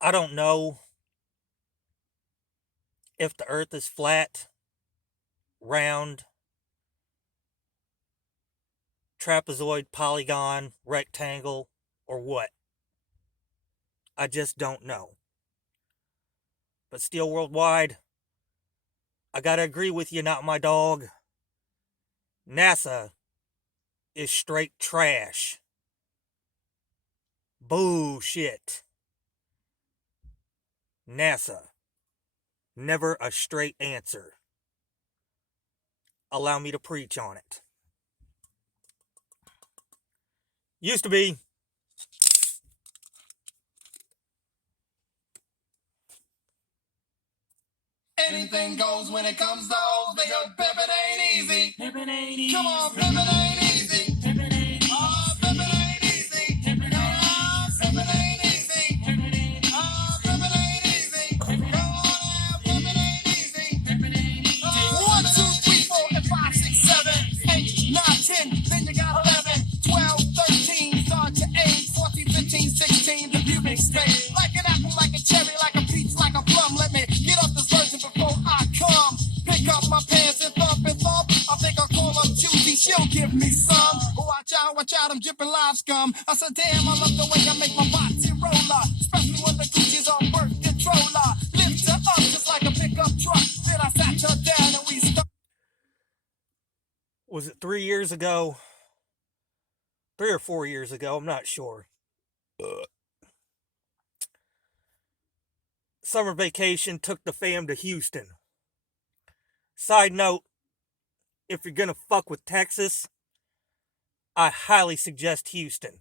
I don't know if the earth is flat, round, trapezoid, polygon, rectangle, or what. I just don't know. But still, worldwide, I gotta agree with you, not my dog. NASA is straight trash. Bullshit. NASA. Never a straight answer. Allow me to preach on it. Used to be. Anything goes when it comes to hoes, because pimpin' ain't easy. Pimpin' ain't easy. Come on, pimpin' ain't easy. Pimpin' ain't easy. Oh, pimpin' ain't easy. Pimpin' ain't easy. Pimpin' ain't easy. Oh, pimpin' ain't easy. Come on now, pimpin' ain't easy. Pimpin' ain't easy. 1, 2, 3, 4, and 5, 6, 7, 8, 9, 10. Then you got 11, 12, 13. Start to 8, 14, 15, 16. The pubic stage. Like an apple, like a cherry, like a peach, like a plum. Let me get off this version before I come. Pick up my pants and thump and thump. I think I'll call up Tuesday, she'll give me some. Watch out, I'm dripping live scum. I said, damn, I love the way I make my body roller. Especially when the Gucci's on birth controller. Lift her up just like a pickup truck. Then I sat her down and we stuck. Was it 3 years ago? 3 or 4 years ago, I'm not sure. Summer vacation, took the fam to Houston. Side note, if you're gonna fuck with Texas, I highly suggest Houston.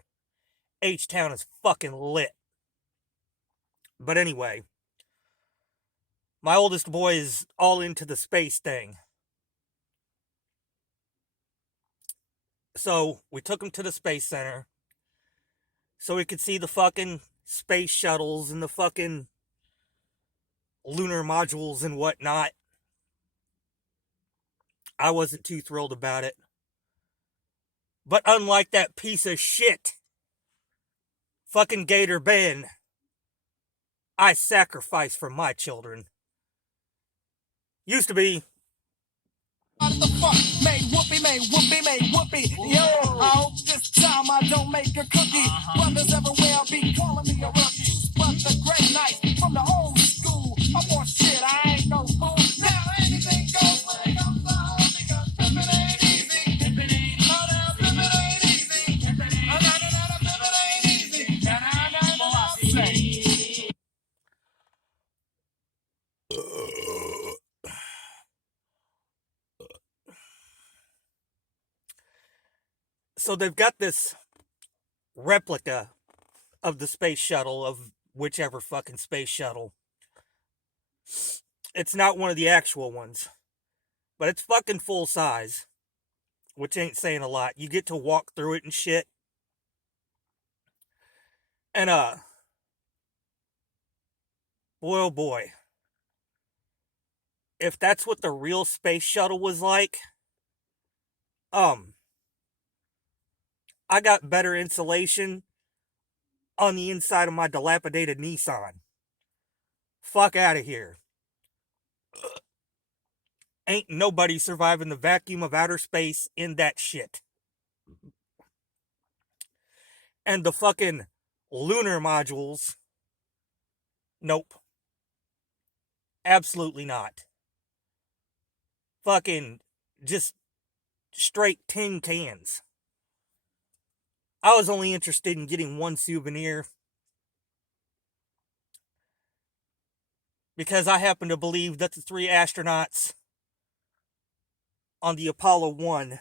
H-Town is fucking lit. But anyway, my oldest boy is all into the space thing. So we took him to the Space Center so we could see the fucking space shuttles and the fucking lunar modules and whatnot. I wasn't too thrilled about it. But unlike that piece of shit, fucking Gator Ben, I sacrifice for my children. Used to be. Out of the fuck, made whoopee, made whoopee, made whoopee. Yo, I hope this time I don't make a cookie. Brothers everywhere be calling me a rookie. But the great night from the old school. I'm more shit, I ain't no fool. Now anything goes when it comes to home, because pimpin' ain't easy. Pimpin' ain't easy. Oh, now pimpin' ain't easy. Pimpin' ain't easy. Oh, pimpin' ain't easy. Say. So they've got this replica of the space shuttle, of whichever fucking space shuttle. It's not one of the actual ones, but it's fucking full size, which ain't saying a lot. You get to walk through it and shit. And boy oh boy, if that's what the real space shuttle was like, I got better insulation on the inside of my dilapidated Nissan. Fuck out of here. Ain't nobody surviving the vacuum of outer space in that shit. And the fucking lunar modules, nope. Absolutely not. Fucking just straight tin cans. I was only interested in getting one souvenir because I happen to believe that the 3 astronauts on the Apollo 1.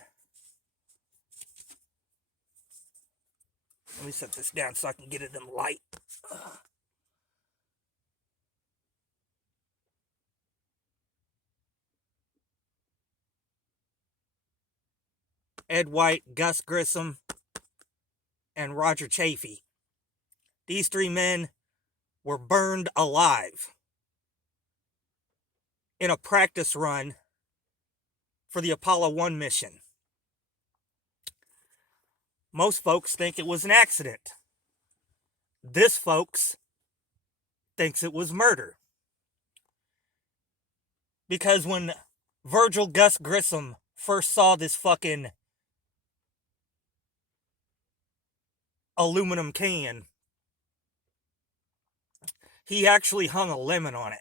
Let me set this down so I can get it in light. Ed White, Gus Grissom, and Roger Chaffee. These 3 men were burned alive in a practice run for the Apollo 1 mission. Most folks think it was an accident. This, folks, thinks it was murder. Because when Virgil Gus Grissom first saw this fucking aluminum can, he actually hung a lemon on it.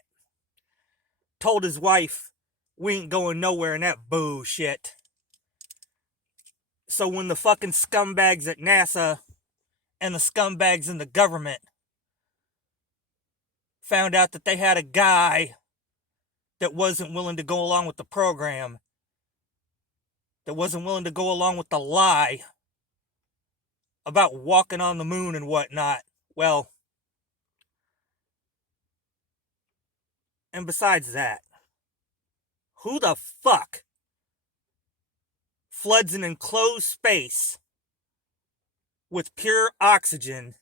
Told his wife, we ain't going nowhere in that bullshit. So when the fucking scumbags at NASA and the scumbags in the government found out that they had a guy that wasn't willing to go along with the program, that wasn't willing to go along with the lie about walking on the moon and whatnot, well, and besides that, who the fuck floods an enclosed space with pure oxygen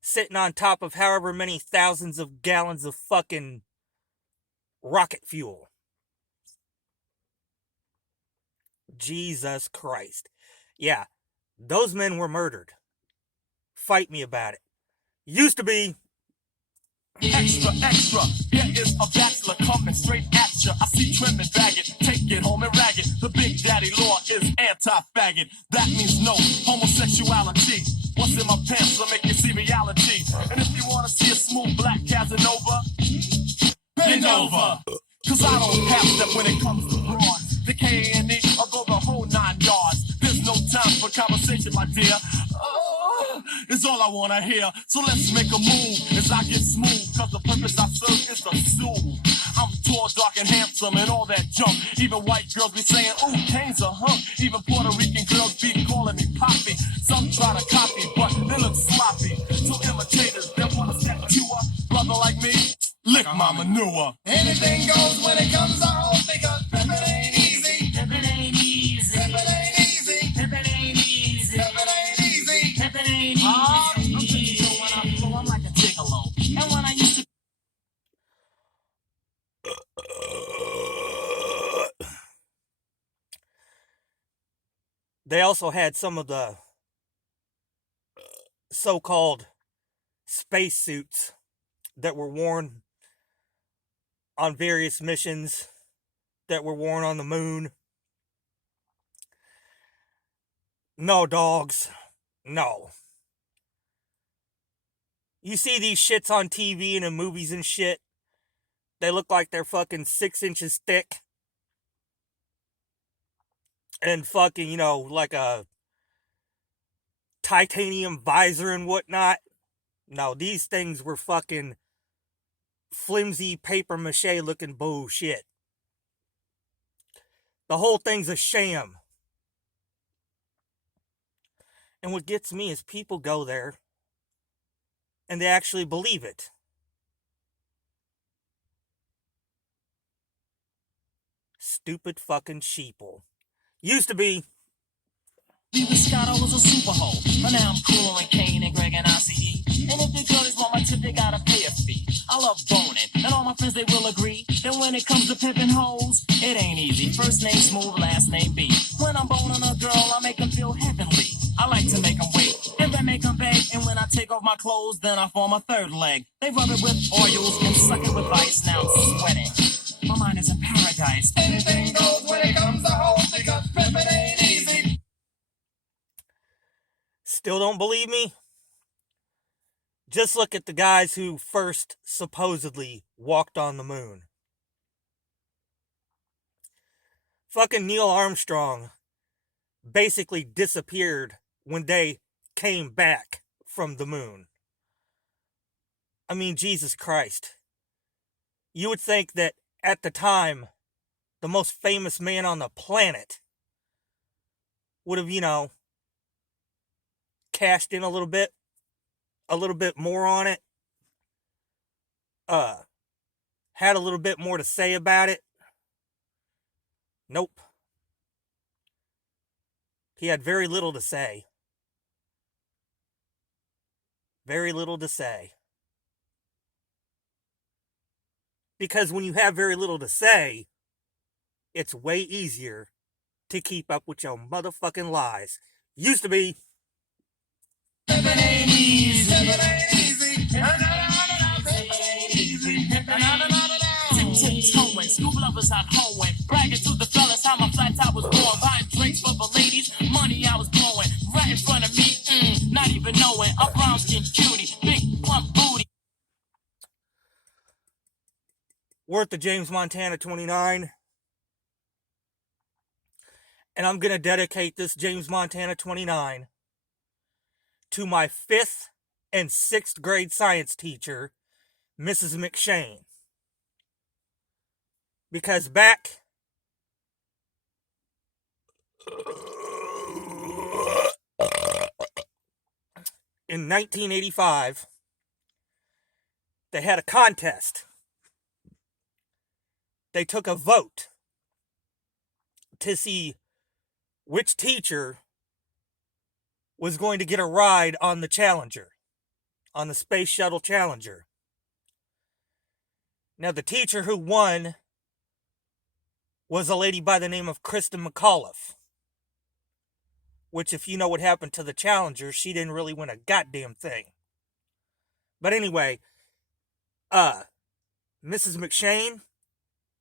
sitting on top of however many thousands of gallons of fucking rocket fuel? Jesus Christ. Yeah, those men were murdered. Fight me about it. Used to be. Extra, extra, here is a bachelor coming straight at ya. I see trim and bag it, take it home and rag it. The big daddy law is anti-faggot. That means no homosexuality. What's in my pants will make you see reality. And if you wanna see a smooth black Casanova, bend over. Cause I don't have that when it comes to broad. The K&E, I'll go the whole 9 yards. There's no time for conversation, my dear. Is all I wanna hear. So let's make a move as I get smooth. Cause the purpose I serve is to soothe. I'm tall, dark, and handsome and all that junk. Even white girls be saying, ooh, Kane's a hunk. Even Puerto Rican girls be calling me Poppy. Some try to copy, but they look sloppy. So imitators, they wanna step to a brother like me. Lick my manure. Anything goes when it comes to home because pimpin' ain't easy. Pimpin' ain't easy. Pimpin' ain't easy. Pimpin' ain't easy. Pimpin' ain't easy. Pimpin' ain't easy. I'm pretty sure when I flow, I'm like a gigolo. And when I used to They also had some of the so-called spacesuits that were worn on various missions, that were worn on the moon. No, dogs. No. You see these shits on TV and in movies and shit. They look like they're fucking 6 inches thick. And fucking, like a titanium visor and whatnot. No, these things were fucking flimsy paper mache looking bullshit. The whole thing's a sham. And what gets me is people go there and they actually believe it. Stupid fucking sheeple. Used to be. Even Scott, I was a super hoe. But now I'm cooler than Kane and Greg and ICE. And if the girlies want my tip, they gotta pay a fee. I love boning, and all my friends, they will agree that when it comes to pimping hoes, it ain't easy. First name smooth, last name B. When I'm boning a girl, I make them feel heavenly. I like to make them wait, and then make them beg. And when I take off my clothes, then I form a third leg. They rub it with oils and suck it with ice. Now I'm sweating. My mind is in paradise. Anything goes when it comes to hoes because pimping ain't easy. Still don't believe me? Just look at the guys who first supposedly walked on the moon. Fucking Neil Armstrong basically disappeared when they came back from the moon. I mean, Jesus Christ. You would think that at the time, the most famous man on the planet would have, cashed in a little bit more on it, had a little bit more to say about it. Nope. He had very little to say. Very little to say. Because when you have very little to say, it's way easier to keep up with your motherfucking lies. Used to be. Living ain't easy. Living ain't easy. knowing. A brown skin cutie, big plump booty. Worth the James Montana 29. And I'm going to dedicate this James Montana 29 to my 5th and 6th grade science teacher, Mrs. McShane. Because back in 1985, they had a contest. They took a vote to see which teacher was going to get a ride on the Challenger, on the Space Shuttle Challenger. Now, the teacher who won was a lady by the name of Kristen McAuliffe, which, if you know what happened to the Challenger, she didn't really win a goddamn thing. But anyway, Mrs. McShane,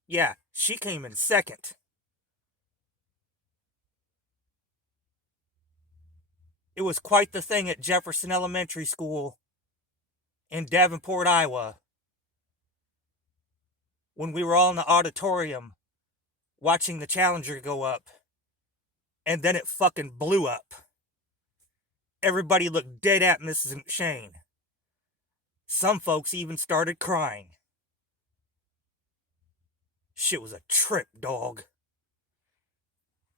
yeah, she came in second. It was quite the thing at Jefferson Elementary School in Davenport, Iowa, when we were all in the auditorium watching the Challenger go up, and then it fucking blew up. Everybody looked dead at Mrs. McShane. Some folks even started crying. Shit was a trip, dog.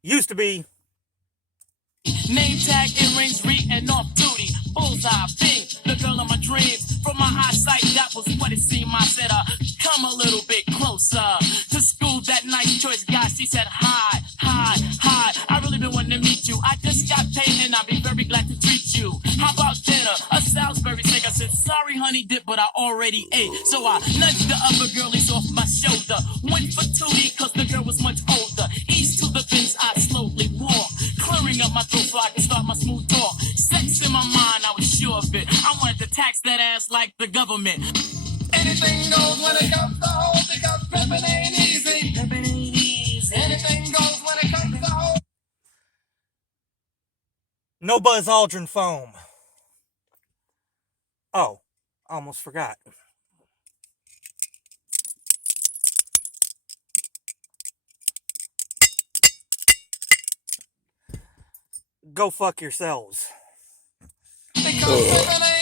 Used to be. Name tag, earrings, re and off duty. Bullseye, bing, the girl of my dreams. From my eyesight, that was what it seemed. I said, come a little bit closer. To school, that nice choice guy. She said, hi, hi, hi. I really been wanting to meet you. I just got paid and I'll be very glad to treat you. How about dinner? A Salisbury steak. I said, sorry, honey dip, but I already ate. So I nudged the other girlies off my shoulder. Went for Tootie, cause the girl was much older. East to the fence, I slowly walked. Clearing up my throat so I can start my smooth talk. Sex in my mind, I was sure of it. I wanted to tax that ass like the government. Anything goes when it comes to hoes, because pimpin' ain't easy. Pimpin' ain't easy. Anything goes when it comes to hoes. No Buzz Aldrin foam. Oh, almost forgot. Go fuck yourselves. Because pimpin' ain't